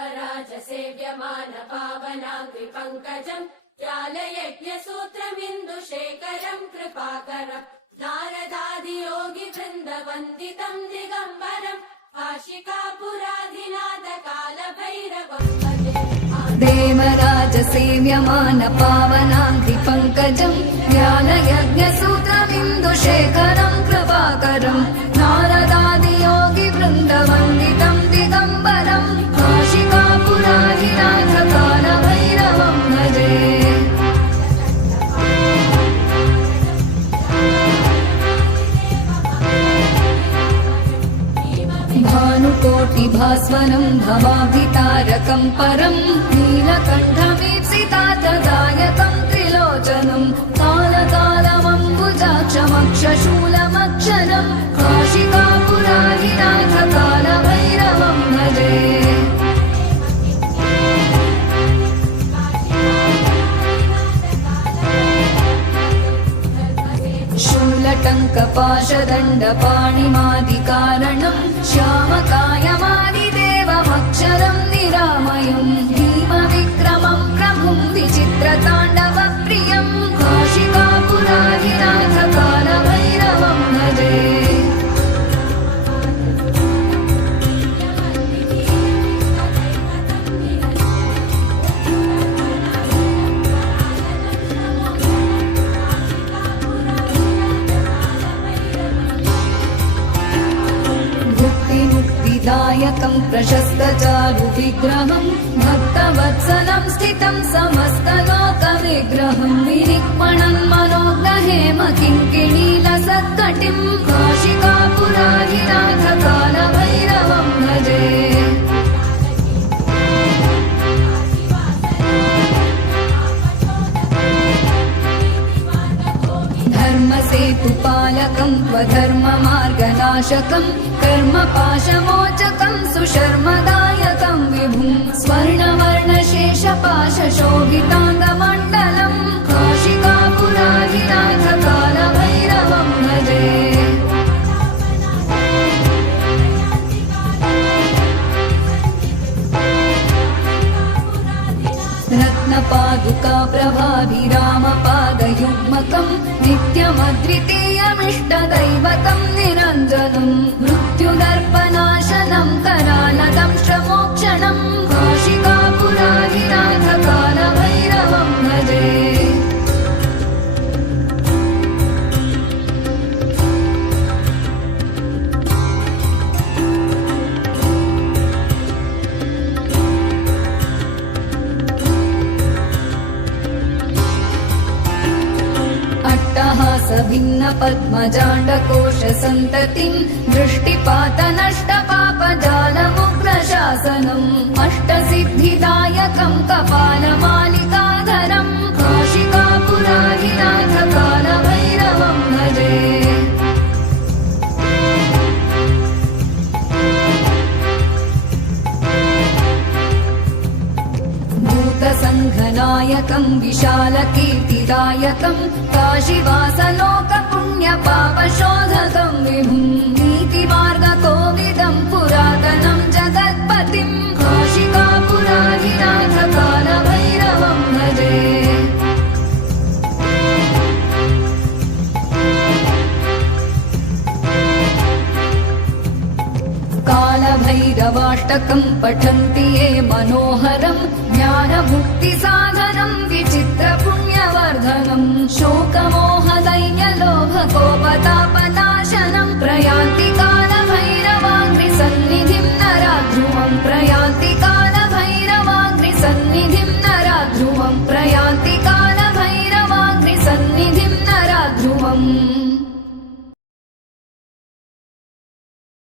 देवराज सेव्यमान पावनाग्रिपङ्कजम् व्यालयज्ञसूत्रमिन्दुशेखरम् कृपाकरम् नारदादियोगि वृन्दवन्दितम् दिगम्बरम् काशिकापुराधिनाथ कालभैरवम् भजे। देवराज सेव्यमान पावनाग्रिपङ्कजम् व्यालयज्ञसूत्रमिन्दुशेखरम् कृपाकरम् नारदादियोगि वृन्दवन्दितम् दिगम्बरम् काशिकापुराधिनाथ कालभैरवम् भजे। भानुकोटिभास्वरम् भवाब्धितारकम् परम् नीलकण्ठमीप्सितार्थदायकम् त्रिलोचनम् कालकालमम्बुजाक्षमक्षशूलमक्षरम् काशिकापुराधिनाथ कालभैरवम् भजे। शूलटङ्कपाशदण्डपाणिमादिकारणम् श्यामकायमादिदेवमक्षरम् निरामयम् भीमविक्रमम् प्रभुम् विचित्रताण्डवप्रियम् काशिकापुराधिनाथ कालभैरवम् भजे। दायकम् प्रशस्तचारु विग्रहम् भक्तवत्सलम् स्थितम् समस्तलोकविग्रहम् विनिक्मणम् मनोग्रहेम किङ्किणीलसत्कटिम् काशिकापुराधिनाथ कालभैरवम् भजे। धर्मसेतुपालकम् त्वधर्ममार्गनाशकम् कर्मपाशमोचकम् सुशर्मदायकम् विभुम् स्वर्णवर्णशेषपाशशोभिताङ्गमण्डलम् काशिकापुराधिनाथ कालभैरवम् भजे। रत्नपादुका प्रभाभिरामपादयुग्मकम् नित्यमद्वितीयमिष्टदैवतम् निरञ्जनम् मृत्युदर्पनाशनम् करालदंष्ट्रमोक्षणम् काशिकापुराधिनाथ कालभैरवम् भजे। भिन्न पद्मजाण्डकोश सन्ततिम् दृष्टिपातनष्टपापजालमुग्रशासनम् अष्टसिद्धिदायकम् कपालमालिकाधरम् काशिकापुराधिनाथ कालभैरवम् भजे। भूतसङ्घनायकम् विशालकीर्तिदायकम् काशीवासलोकपुण्यपापशोधकम् विभुम् नीतिमार्गकोविदम् पुरातनम् जगत्पतिम् काशिकापुराधिनाथ कालभैरवम् भजे। कालभैरवाष्टकम् पठन्ति ये मनोहरम् ज्ञानमुक्तिसाधनम् विचित्रपुण्यवर्धनम् शोकमोहदैन्यलोभकोपताप